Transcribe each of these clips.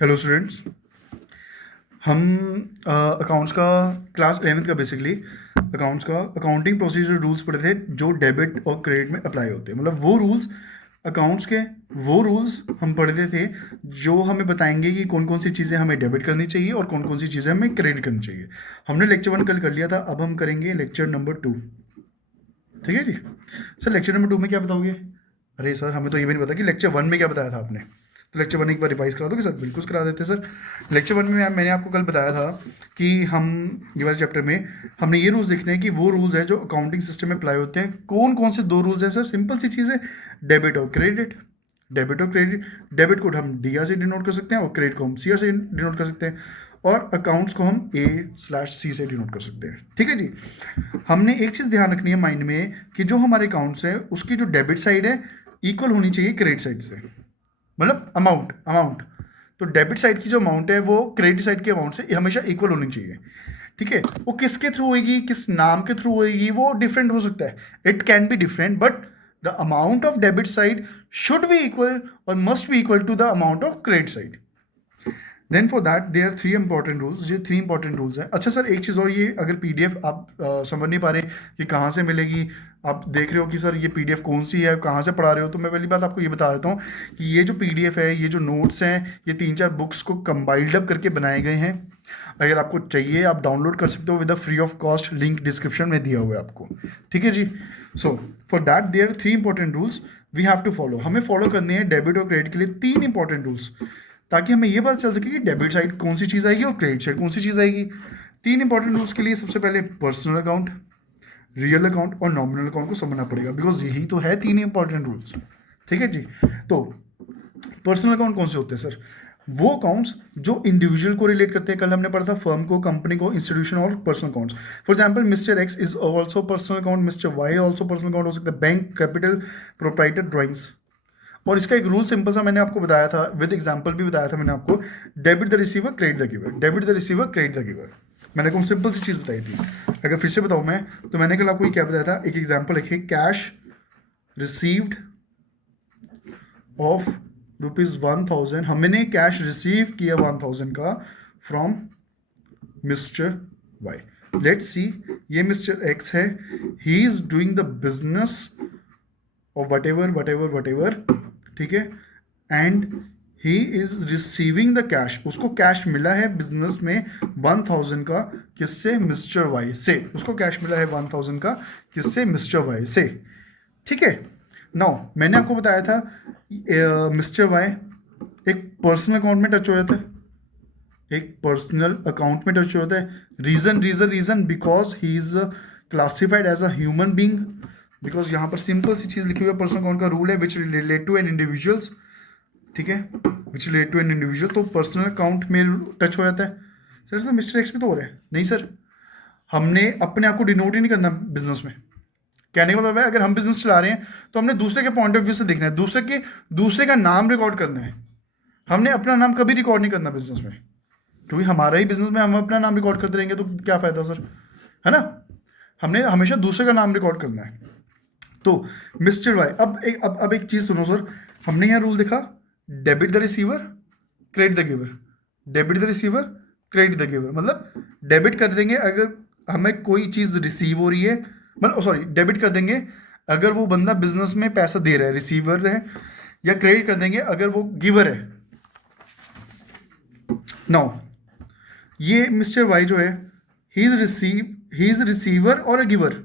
Hello students. हम accounts का class 11th का बेसिकली अकाउंट्स का अकाउंटिंग प्रोसीजर रूल्स पढ़े थे जो डेबिट और क्रेडिट में अप्लाई होते हैं। मतलब वो रूल्स अकाउंट्स के वो रूल्स हम पढ़ते थे जो हमें बताएंगे कि कौन कौन सी चीज़ें हमें डेबिट करनी चाहिए और कौन कौन सी चीज़ें हमें क्रेडिट करनी चाहिए। हमने लेक्चर 1 कल कर लिया था, अब हम करेंगे लेक्चर नंबर 2। ठीक है जी। सर लेक्चर नंबर 2 में क्या बताओगे? अरे सर हमें तो ये भी नहीं पता कि लेक्चर 1 में क्या बताया था आपने। तो लेक्चर 1 एक बार रिवाइज करा दोगे सर? बिल्कुल करा देते सर। लेक्चर 1 में मैंने आपको कल बताया था कि हम ये वाले चैप्टर में हमने ये रूल्स देखने हैं कि वो रूल्स है जो अकाउंटिंग सिस्टम में अप्लाई होते हैं। कौन कौन से दो रूल्स हैं सर? सिंपल सी चीज़ है, डेबिट और क्रेडिट। डेबिट और क्रेडिट, डेबिट को हम डी आर से डिनोट कर सकते हैं और क्रेडिट को हम सी आर से डिनोट कर सकते हैं और अकाउंट्स को हम A/C से डिनोट कर सकते हैं। ठीक है जी। हमने एक चीज़ ध्यान रखनी है माइंड में कि जो हमारे अकाउंट्स है उसकी जो डेबिट साइड है इक्वल होनी चाहिए क्रेडिट साइड से। मतलब अमाउंट अमाउंट तो डेबिट साइड की जो अमाउंट है वो क्रेडिट साइड के अमाउंट से हमेशा इक्वल होनी चाहिए। ठीक है। वो किसके थ्रू होएगी, किस नाम के थ्रू होएगी, वो डिफरेंट हो सकता है। It can be different but the amount of debit side should be equal और must be equal to the amount of credit side. Then for that there 3 important rules. ये 3 इंपॉर्टेंट रूल्स हैं। अच्छा sir एक चीज़ और, ये अगर PDF आप समझ नहीं पा रहे कि कहाँ से मिलेगी, आप देख रहे हो कि सर ये पीडीएफ कौन सी है, कहाँ से पढ़ा रहे हो, तो मैं पहली बात आपको ये बता देता हूँ कि ये जो पीडीएफ है, ये जो नोट्स हैं, ये 3-4 बुक्स को कंबाइल्ड अप करके बनाए गए हैं। अगर आपको चाहिए आप डाउनलोड कर सकते हो with a free of cost, link description में दिया हुआ है आपको। ठीक है जी। So for that there 3 important rules we have to follow. हमें फॉलो करने हैं डेबिट और क्रेडिट के लिए 3 इंपॉर्टेंट रूल्स, ताकि हमें ये पता चल सके कि डेबिट साइड कौन सी चीज़ आएगी और क्रेडिट साइड कौन सी चीज़ आएगी। 3 इंपॉर्टेंट रूल्स के लिए सबसे पहले पर्सनल अकाउंट, रियल अकाउंट और नॉमिनल अकाउंट को समझना पड़ेगा, बिकॉज यही तो है 3 इंपॉर्टेंट रूल्स। ठीक है जी। तो पर्सनल अकाउंट कौन से होते हैं सर? वो अकाउंट्स जो इंडिविजुअल को रिलेट करते हैं। कल हमने पढ़ा था फर्म को, कंपनी को, इंस्टीट्यूशन और personal accounts. For example mister X is also personal account, mister Y also personal account हो सकता है, बैंक, कैपिटल, प्रोप्राइटर, ड्राइंग्स। और इसका एक रूल सिंपल सा मैंने आपको बताया था, विद एग्जांपल भी बताया था मैंने आपको। Debit the receiver, credit the giver, debit the receiver, credit the giver. मैंने आपको सिंपल सी चीज़ बताई थी। अगर फिर से बताऊँ मैं, तो मैंने कल आपको ये क्या बताया था, एक एग्जांपल लिखिए, कैश रिसीव्ड ऑफ ₹1000। हमने कैश रिसीव किया 1000 का from mister Y. Let's see, ये मिस्टर एक्स है, he is doing the business और वट एवर, ठीक है, and he is receiving the cash. उसको कैश मिला है बिजनेस में 1000 का, किससे? मिस्टर वाई से। उसको कैश मिला है 1000 का, किससे? मिस्टर वाई से। ठीक है। नाउ मैंने आपको बताया था मिस्टर वाई एक पर्सनल अकाउंट में टच हो जाता है, एक पर्सनल अकाउंट में टच हो जाता है। Reason because he is classified as a human being. Because यहाँ पर सिंपल सी चीज़ लिखी हुई है, पर्सनल अकाउंट का रूल है which relate to an individuals. ठीक है, which relate to an individual, तो पर्सनल अकाउंट में टच हो जाता है। सर तो मिस्टर एक्स में तो हो रहा है? नहीं सर, हमने अपने आप को डिनोट ही नहीं करना बिजनेस में। कहने का मतलब है अगर हम बिजनेस चला रहे हैं तो हमने दूसरे के पॉइंट ऑफ व्यू से देखना है, दूसरे का नाम रिकॉर्ड करना है। हमने अपना नाम कभी रिकॉर्ड नहीं करना बिजनेस में, क्योंकि हमारा ही बिजनेस में हम अपना नाम रिकॉर्ड करते रहेंगे तो क्या फ़ायदा सर, है ना। हमने हमेशा दूसरे का नाम रिकॉर्ड करना है। तो मिस्टर वाई, अब एक चीज़ सुनो सर, हमने यहाँ रूल देखा, debit the receiver, credit the giver. Debit the receiver, credit the giver, मतलब डेबिट कर देंगे अगर हमें कोई चीज़ रिसीव हो रही है, मतलब सॉरी, डेबिट कर देंगे अगर वो बंदा बिजनेस में पैसा दे रहा है, रिसीवर है, या क्रेडिट कर देंगे अगर वो गिवर है। नाउ ये मिस्टर वाई जो है, ही इज रिसीवर और a giver?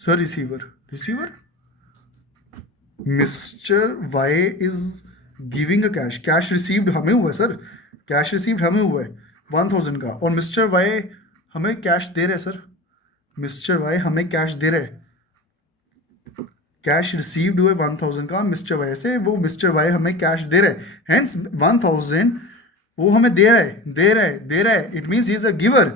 Sir receiver mister Y is giving a cash received हमें हुआ है सर, कैश रिसीव्ड हमें हुआ है 1000 का, और मिस्टर वाई हमें कैश दे रहे हैं सर, मिस्टर वाई हमें कैश दे रहे हैं। कैश रिसीव्ड हुए 1000 का मिस्टर वाई से, वो मिस्टर वाई हमें कैश दे रहे हैं, हेंस 1000 वो हमें दे रहा है, it means he is a giver,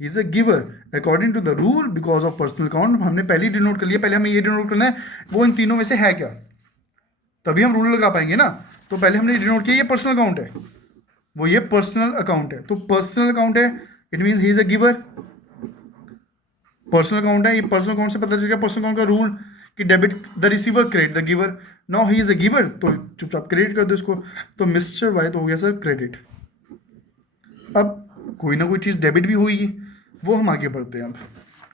he is a giver according to the rule because of personal account. हमने पहले ही डिनोट कर लिया, पहले हमें ये डिनोट करना है वो इन तीनों में से है क्या, तभी हम रूल लगा पाएंगे ना। तो पहले हमने डिनोट किया ये पर्सनल अकाउंट है, वो ये पर्सनल अकाउंट है, तो पर्सनल अकाउंट है, it means he is a giver. Personal account है, ये पर्सनल अकाउंट से पता चल गया पर्सनल अकाउंट का रूल कि debit the receiver credit the giver, now he is a giver, तो चुपचाप क्रेडिट कर दो इसको, तो मिस्टर वाई तो हो गया सर क्रेडिट। अब कोई ना कोई चीज़ डेबिट भी हुई, वो हम आगे बढ़ते हैं। अब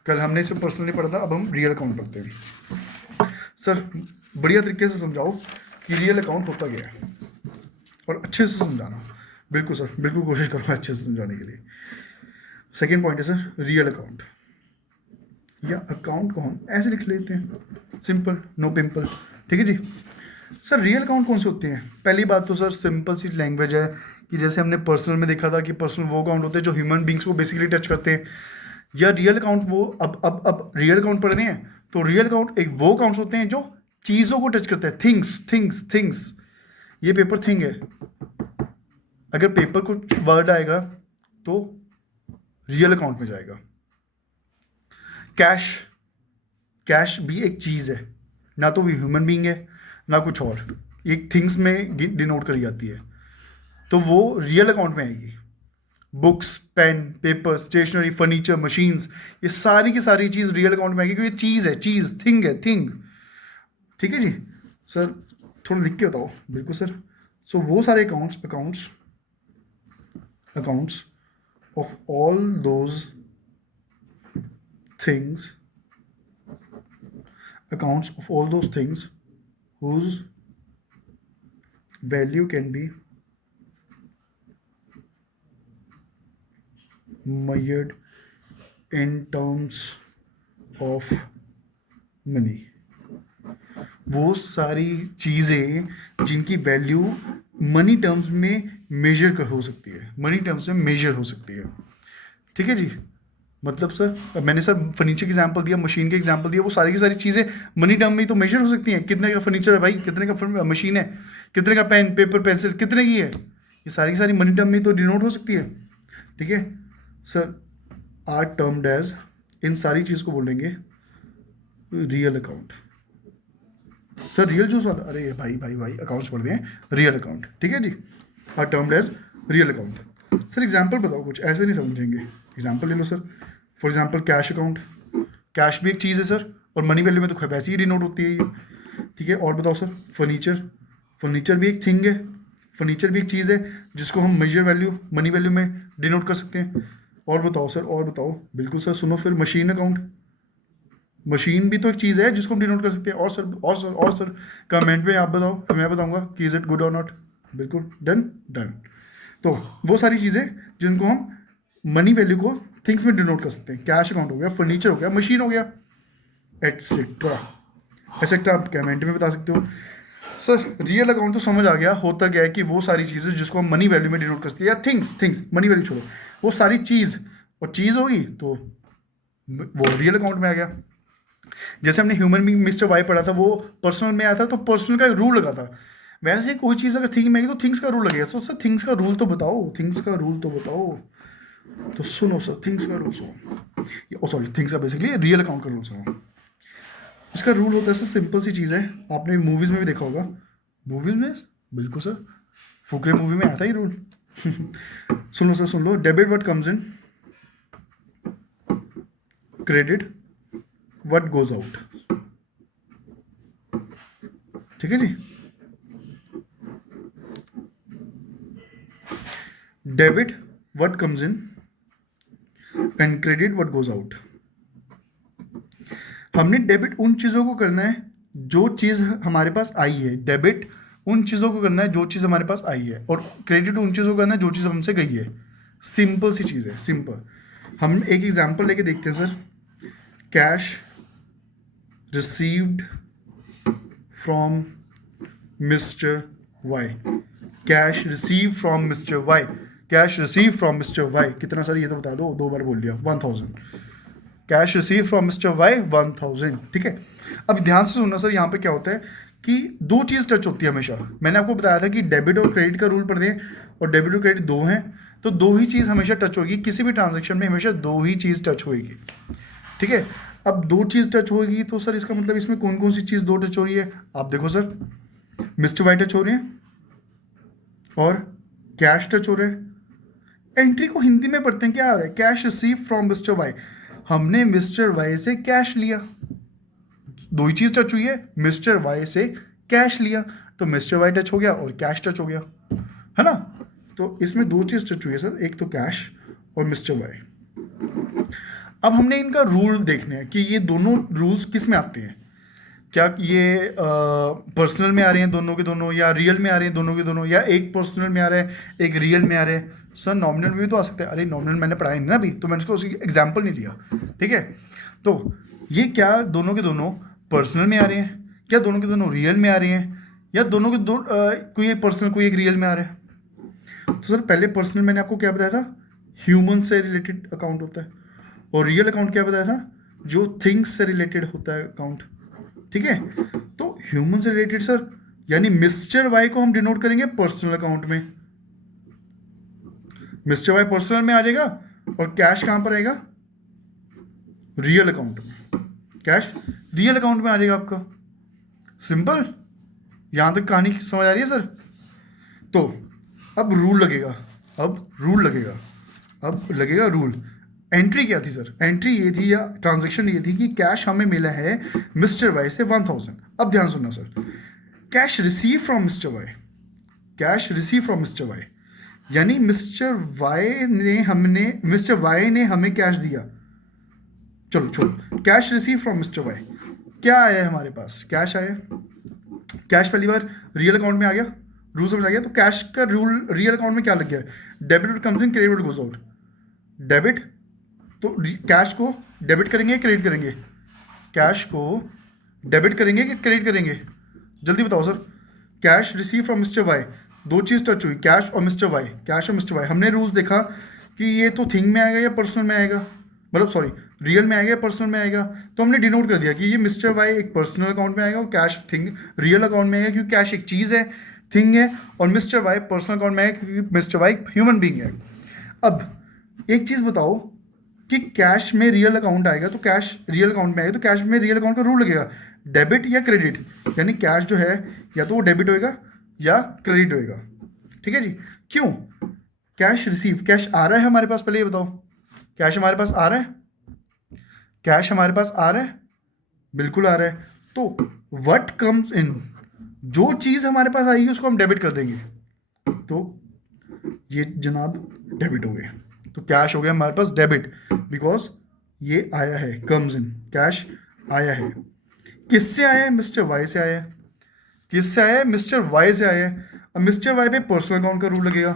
कल हमने इसे पर्सनली पढ़ा था, अब हम रियल अकाउंट पढ़ते हैं। सर बढ़िया तरीके से समझाओ कि रियल अकाउंट होता क्या है, और अच्छे से समझाना। बिल्कुल सर, बिल्कुल कोशिश करूँगा अच्छे से समझाने के लिए। सेकेंड पॉइंट है सर रियल अकाउंट, या अकाउंट को हम ऐसे लिख लेते हैं, सिंपल, नो पिंपल, ठीक है जी। सर रियल अकाउंट कौन से होते हैं? पहली बात तो सर सिंपल सी लैंग्वेज है कि जैसे हमने पर्सनल में देखा था कि पर्सनल वो अकाउंट होते हैं जो ह्यूमन बींग्स को बेसिकली टच करते हैं, या रियल अकाउंट वो अब रियल अकाउंट पढ़ रहे हैं तो रियल अकाउंट एक वो अकाउंट्स होते हैं जो चीज़ों को टच करते हैं, थिंग्स थिंग्स थिंग्स। ये पेपर थिंग है, अगर पेपर को वर्ड आएगा तो रियल अकाउंट में जाएगा। कैश, कैश भी एक चीज़ है, ना तो वो ह्यूमन बीइंग है ना कुछ और, एक थिंग्स में डिनोट करी जाती है, तो वो रियल अकाउंट में आएगी। Books, pen, paper, stationery, furniture, machines, ये सारी की सारी चीज़ रियल अकाउंट में आएगी क्योंकि ये चीज़ है, चीज़, थिंग है, थिंग, ठीक है जी। सर थोड़ा लिख के बताओ। बिल्कुल सर। सो वो सारे accounts accounts accounts of all those things, accounts of all those things whose value can be measured in terms of money। वो सारी चीज़ें जिनकी वैल्यू मनी टर्म्स में मेजर कर हो सकती है, मनी टर्म्स में मेजर हो सकती है, ठीक है जी। मतलब सर मैंने सर फर्नीचर का एग्जांपल दिया, मशीन का एग्जांपल दिया, वो सारी की सारी चीज़ें मनी टर्म में तो मेजर हो सकती हैं। कितने का फर्नीचर है भाई, कितने का मशीन है, कितने का पेन, पेपर, पेंसिल कितने की है, ये सारी की सारी मनी टर्म में तो डिनोट हो सकती है, ठीक है सर। आर टर्म्ड एज, इन सारी चीज़ को बोलेंगे real account. Sir real juice वाला, अरे भाई भाई भाई अकाउंट्स पढ़ रहे हैं, रियल अकाउंट, ठीक है जी। Are termed as real account. Sir example बताओ, कुछ ऐसे नहीं समझेंगे, एग्जाम्पल ले लो sir. For example cash account, cash भी एक चीज़ है सर, और मनी वैल्यू में तो वैसे ही डिनोट होती है ये, ठीक है। और बताओ सर फर्नीचर, फर्नीचर भी एक थिंग है, फर्नीचर भी एक चीज़ है जिसको हम मेजर वैल्यू मनी वैल्यू में डिनोट कर सकते हैं। और बताओ सर, और बताओ। बिल्कुल सर, सुनो फिर मशीन अकाउंट, मशीन भी तो एक चीज़ है जिसको हम डिनोट कर सकते हैं। और सर और सर और सर कमेंट में आप बताओ, फिर मैं बताऊंगा कि इज़ इट गुड और नॉट। बिल्कुल डन डन। तो वो सारी चीज़ें जिनको हम मनी वैल्यू को थिंग्स में डिनोट कर सकते हैं, कैश अकाउंट हो गया, फर्नीचर हो गया, मशीन हो गया, एटसेट्रा एटसेट्रा। आप कमेंट में बता सकते हो। सर रियल अकाउंट तो समझ आ गया, होता क्या है कि वो सारी चीज़ें जिसको हम मनी वैल्यू में डिनोट कर सकते हैं, या थिंग्स थिंग्स, मनी वैल्यू छोड़ो, वो सारी चीज़, और चीज़ होगी तो वो रियल अकाउंट में आ गया। जैसे हमने ह्यूमन बीइंग मिस्टर वाई पढ़ा था, वो पर्सनल में आया था, तो पर्सनल का रूल लगा था। वैसे कोई चीज़ अगर थिंग में आएगी तो थिंग्स का रूल लगेगा। सो सर थिंग्स का रूल तो बताओ, थिंग्स का रूल तो बताओ। तो सुनो सर, थिंग्स का रूल सुनो, सॉरी थिंग्स का बेसिकली रियल अकाउंट का रूल सुनो। इसका रूल होता है सर, सिंपल सी चीज़ है, आपने मूवीज़ में भी देखा होगा। मूवीज़ में बिल्कुल सर, फुकरे मूवी में आता ही रूल। सुन लो सर, सुन लो। Debit what comes in, credit what goes out, ठीक है जी। Debit what comes in and credit what goes out. हमने डेबिट उन चीज़ों को करना है जो चीज़ हमारे पास आई है, डेबिट उन चीज़ों को करना है जो चीज़ हमारे पास आई है, और क्रेडिट उन चीज़ों को करना है जो चीज़ हमसे गई है। सिंपल सी चीज़ है, सिंपल। हम एक एग्जांपल लेके देखते हैं sir. Cash received from mister Y, cash receive from mister Y, cash receive from mister Y. कितना सर ये तो बता दो, 2 बार बोल दिया, 1000। Cash receive from mister Y 1000, ठीक है। अब ध्यान से सुनना सर, यहाँ पे क्या होता है कि दो चीज़ टच होती है हमेशा। मैंने आपको बताया था कि डेबिट और क्रेडिट का रूल पढ़ दें, और डेबिट और क्रेडिट दो हैं, तो दो ही चीज़ हमेशा टच होगी किसी भी ट्रांजेक्शन में, हमेशा दो ही चीज़ टच होगी, ठीक है। अब दो चीज़ टच होगी तो सर इसका मतलब इसमें कौन कौन सी चीज़ दो टच हो रही है, आप देखो सर। मिस्टर वाई टच हो रही है और कैश टच हो रहा है। एंट्री को हिंदी में पढ़ते हैं, क्या आ रहा है, cash receive from mister Y. हमने मिस्टर वाई से कैश लिया, दो ही चीज़ टच हुई है, मिस्टर वाई से कैश लिया तो मिस्टर वाई टच हो गया और कैश टच हो गया, है ना। तो इसमें दो चीज़ टच हुई है सर, एक तो कैश और मिस्टर वाई। अब हमने इनका रूल देखने हैं कि ये दोनों रूल्स किस में आते हैं, क्या ये पर्सनल में आ रहे हैं दोनों के दोनों, या रियल में आ रहे हैं दोनों के दोनों, या एक पर्सनल में आ रहा है एक रियल में आ रहा है। सर नॉमिनल में भी तो आ सकता है। अरे नॉमिनल मैंने पढ़ाया नहीं ना अभी, तो मैंने उसको उसकी एग्जाम्पल नहीं लिया, ठीक है। तो ये क्या दोनों के दोनों पर्सनल में आ रहे हैं, क्या दोनों के दोनों रियल में आ रहे हैं, या दोनों के कोई एक पर्सनल कोई एक रियल में आ रहा है। तो सर पहले पर्सनल मैंने आपको क्या बताया था, ह्यूमन से रिलेटेड अकाउंट होता है, और रियल अकाउंट क्या बताया था, जो थिंग्स से रिलेटेड होता है अकाउंट, ठीक है। तो ह्यूमन से रिलेटेड सर, यानी मिस्टर वाई को हम डिनोट करेंगे पर्सनल अकाउंट में, मिस्टर वाई पर्सनल में आ जाएगा, और कैश कहां पर आएगा, रियल अकाउंट में, कैश रियल अकाउंट में आ जाएगा आपका। सिंपल, यहां तक कहानी समझ आ रही है सर। तो अब रूल लगेगा, अब लगेगा रूल। एंट्री क्या थी सर, एंट्री ये थी या ट्रांजैक्शन ये थी कि कैश हमें मिला है मिस्टर वाई से 1000। अब ध्यान सुनना sir, cash receive from mister Y, cash receive from mister Y, यानी मिस्टर वाई ने हमें कैश दिया। चलो छोड़ो, cash receive from mister Y, क्या आया है हमारे पास, कैश आया, कैश पहली बार रियल अकाउंट में आ गया, रूल समझ आ गया। तो कैश का रूल रियल अकाउंट में क्या लग गया, debit comes in credit goes out, debit, तो कैश को डेबिट करेंगे क्रेडिट करेंगे, कैश को डेबिट करेंगे कि क्रेडिट करेंगे, जल्दी बताओ sir. Cash receive from mister Y, दो चीज़ टच हुई, कैश और मिस्टर वाई, कैश और मिस्टर वाई। हमने रूल्स देखा कि ये तो थिंग में आएगा या पर्सनल में आएगा, मतलब सॉरी रियल में आएगा या पर्सनल में आएगा। तो हमने डिनोट कर दिया कि ये मिस्टर वाई एक पर्सनल अकाउंट में आएगा और कैश थिंग रियल अकाउंट में आएगा, क्योंकि कैश एक चीज़ है, थिंग है, और मिस्टर वाई पर्सनल अकाउंट में आएगा क्योंकि मिस्टर वाई ह्यूमन बीइंग है। अब एक चीज़ बताओ कि कैश में रियल अकाउंट आएगा, तो कैश रियल अकाउंट में आएगा, तो कैश में रियल अकाउंट का रूल लगेगा डेबिट या क्रेडिट, यानी कैश जो है या तो वो डेबिट होएगा या क्रेडिट होएगा, ठीक है जी। क्यों, कैश रिसीव, कैश आ रहा है हमारे पास, पहले ये बताओ, कैश हमारे पास आ रहा है, कैश हमारे पास आ रहा है, बिल्कुल आ रहा है। तो व्हाट कम्स इन, जो चीज़ हमारे पास आएगी उसको हम डेबिट कर देंगे, तो ये जनाब डेबिट हो गए, तो कैश हो गया हमारे पास डेबिट, बिकॉज ये आया है, कम्स इन, कैश आया है। किससे आया है, मिस्टर वाई से आया है, किससे आया है, मिस्टर वाई से आया है। अब मिस्टर वाई पे पर्सनल अकाउंट का रूल लगेगा,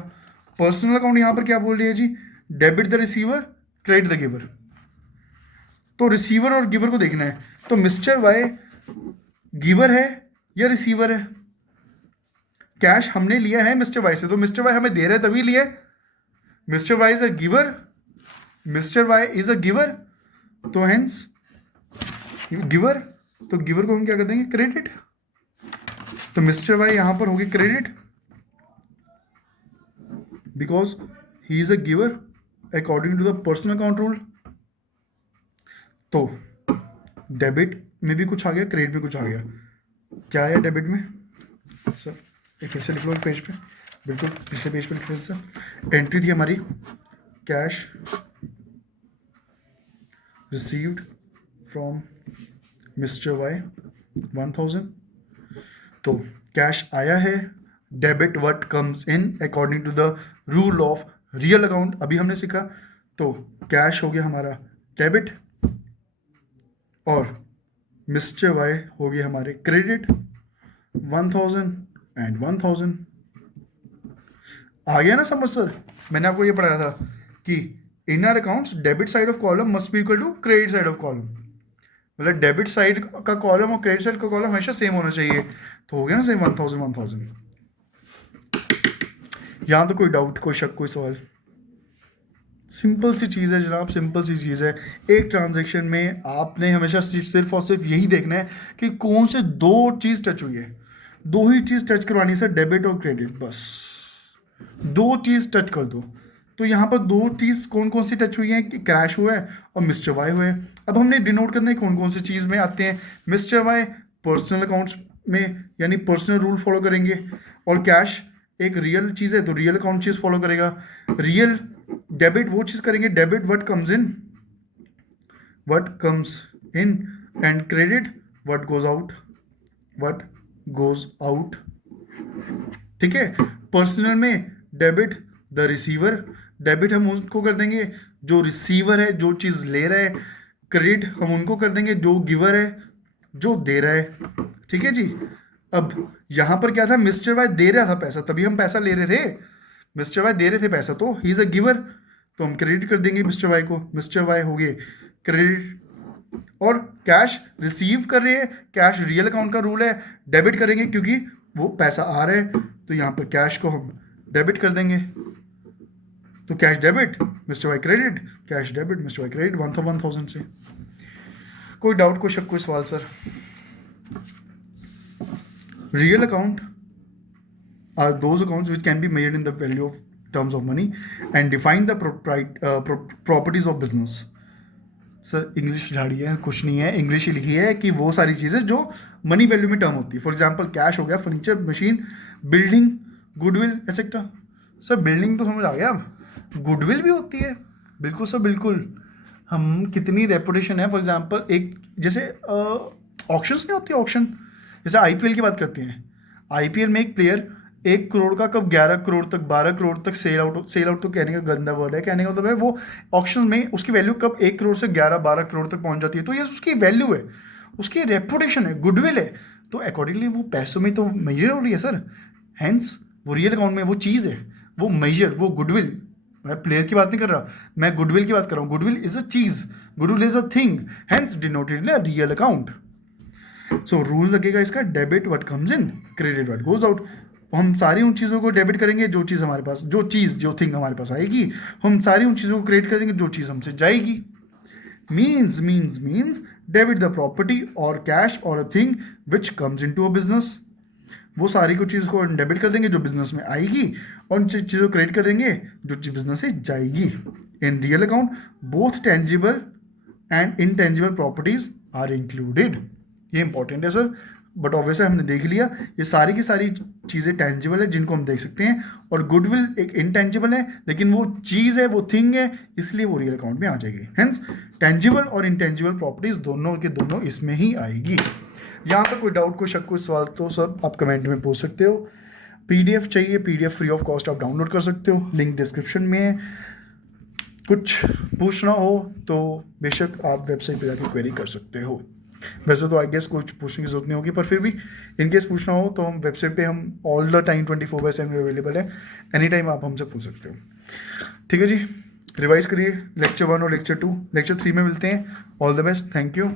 पर्सनल अकाउंट यहाँ पर क्या बोल रही है जी, debit the receiver credit the giver, तो रिसीवर और गिवर को देखना है। तो मिस्टर वाई गिवर है या रिसीवर है, कैश हमने लिया है मिस्टर वाई से, तो मिस्टर वाई हमें दे रहे हैं तभी लिया, mister Y is a giver, mister Y is a giver, तो हेंस गिवर, तो गिवर को हम क्या कर देंगे, क्रेडिट, तो मिस्टर वाई यहां पर होगी credit, because he is a giver according to the personal account rule. तो डेबिट में भी कुछ आ गया, क्रेडिट में कुछ आ गया, क्या आया डेबिट में सर, एक फिर से लिख लो पेज पे, बिल्कुल पिछले पेज पे लिख लो सर। एंट्री थी हमारी cash received from mister Y 1000, तो कैश आया है, debit what comes in according to the rule of real account, अभी हमने सीखा। तो कैश हो गया हमारा डेबिट, और मिस्टर वाई हो गया हमारे क्रेडिट, 1000 एंड 1000। आ गया ना समझ सर, मैंने आपको ये पढ़ाया था कि in our accounts debit side of column must be equal to credit side of column, मतलब डेबिट साइड का कॉलम और क्रेडिट साइड का कॉलम हमेशा सेम होना चाहिए, तो हो गया ना सेम 1000 1000। यहाँ तो कोई डाउट, कोई शक, कोई सवाल, सिंपल सी चीज़ है जनाब, सिंपल सी चीज़ है। एक ट्रांजैक्शन में आपने हमेशा सिर्फ और सिर्फ यही देखना है कि कौन से दो चीज़ टच हुई है, दो ही चीज़ टच करवानी है, डेबिट और क्रेडिट, बस दो चीज़ टच कर दो। तो यहाँ पर दो चीज़ कौन कौन सी टच हुई है, कि क्रैश हुआ है और मिस्टर वाई हुआ है। अब हमने डिनोट करना है कौन कौन सी चीज़ में आते हैं, मिस्टर वाई पर्सनल अकाउंट्स में, यानी पर्सनल रूल फॉलो करेंगे, और कैश एक रियल चीज़ है तो रियल अकाउंट चीज़ फॉलो करेगा, रियल डेबिट वो चीज़ करेंगे, debit what comes in and credit what goes out, what goes out, ठीक है। पर्सनल में डेबिट द रिसीवर, डेबिट हम उसको कर देंगे जो रिसीवर है, जो चीज़ ले रहा है। क्रेडिट हम उनको कर देंगे जो गिवर है, जो दे रहा है, ठीक है जी। अब यहाँ पर क्या था, मिस्टर वाई दे रहा था पैसा, तभी हम पैसा ले रहे थे। मिस्टर वाई दे रहे थे पैसा, तो ही इज़ अ गिवर, तो हम क्रेडिट कर देंगे मिस्टर वाई को। मिस्टर वाई हो गए क्रेडिट। और कैश रिसीव कर रहे हैं, कैश रियल अकाउंट का रूल है, डेबिट करेंगे क्योंकि वो पैसा आ रहा है, तो यहाँ पर कैश को हम डेबिट कर देंगे। तो cash debit, mister Y credit, cash debit, mister Y credit 1000 से। कोई डाउट, कोई शक, कोई सवाल sir? Real account are those accounts which can be measured in the value of terms of money and define the properties of business. Sir English झाड़ी है, कुछ नहीं है, इंग्लिश ही लिखी है कि वो सारी चीज़ें जो मनी वैल्यू में टर्म होती है। फॉर एग्जांपल कैश हो गया, furniture, machine, building, goodwill etcetera. Sir building तो समझ आ गया, अब गुडविल भी होती है। बिल्कुल सर बिल्कुल। हम कितनी रेपुटेशन है, फॉर एग्जांपल एक जैसे ऑक्शंस नहीं होती, ऑक्शन जैसे आईपीएल की बात करते हैं। आईपीएल में एक प्लेयर 1 करोड़ का कब 11 करोड़ तक, 12 करोड़ तक सेल आउट तो कहने का गंदा वर्ड है, कहने का मतलब है वो ऑक्शन में उसकी वैल्यू कब 1 करोड़ से 11-12 करोड़ तक पहुंच जाती है। तो ये उसकी वैल्यू है, उसकी रेपुटेशन है, गुडविल है, तो अकॉर्डिंगली वो पैसों में तो मेजर हो रही है सर। हैंस वो रियल अकाउंट में वो चीज़ है, वो मेजर, वो गुडविल। मैं प्लेयर की बात नहीं कर रहा, मैं गुडविल की बात कर रहा हूँ। गुडविल इज अ चीज़, goodwill is a thing, hence denoted in a real account. So rule लगेगा इसका, debit what comes in, credit what goes out. हम सारी उन चीज़ों को डेबिट करेंगे जो चीज़ हमारे पास, जो थिंग हमारे पास आएगी। हम सारी उन चीज़ों को क्रेडिट कर देंगे जो चीज़ हमसे जाएगी। मीन्स डेबिट द प्रॉपर्टी और कैश और a thing which comes into a business. वो सारी कुछ चीज़ को डेबिट कर देंगे जो बिजनेस में आएगी, और उन चीज़ों को क्रेडिट कर देंगे जो चीज़ बिजनेस से जाएगी। In real account both tangible and intangible properties are included. ये इंपॉर्टेंट है सर, बट ऑब्वियसली हमने देख लिया ये सारी की सारी चीज़ें टेंजिबल है जिनको हम देख सकते हैं, और गुडविल एक इनटेंजिबल है, लेकिन वो चीज़ है, वो थिंग है, इसलिए वो रियल अकाउंट में आ जाएगी। हेंस टेंजिबल और इनटेंजिबल प्रॉपर्टीज दोनों के दोनों इसमें ही आएगी। यहाँ पर कोई डाउट, कोई शक, कोई सवाल तो सर आप कमेंट में पूछ सकते हो। पीडीएफ चाहिए, पीडीएफ फ्री ऑफ कॉस्ट आप डाउनलोड कर सकते हो, लिंक डिस्क्रिप्शन में है। कुछ पूछना हो तो बेशक आप वेबसाइट पर जाकर क्वेरी कर सकते हो। वैसे तो आई गेस कुछ पूछने की जरूरत नहीं होगी, पर फिर भी इन केस पूछना हो तो हम वेबसाइट पे हम ऑल द टाइम 24/7 अवेलेबल है, एनी टाइम आप हमसे पूछ सकते हो। ठीक है जी, रिवाइज करिए लेक्चर 1 और लेक्चर 2। लेक्चर 3 में मिलते हैं। All the best, thank you.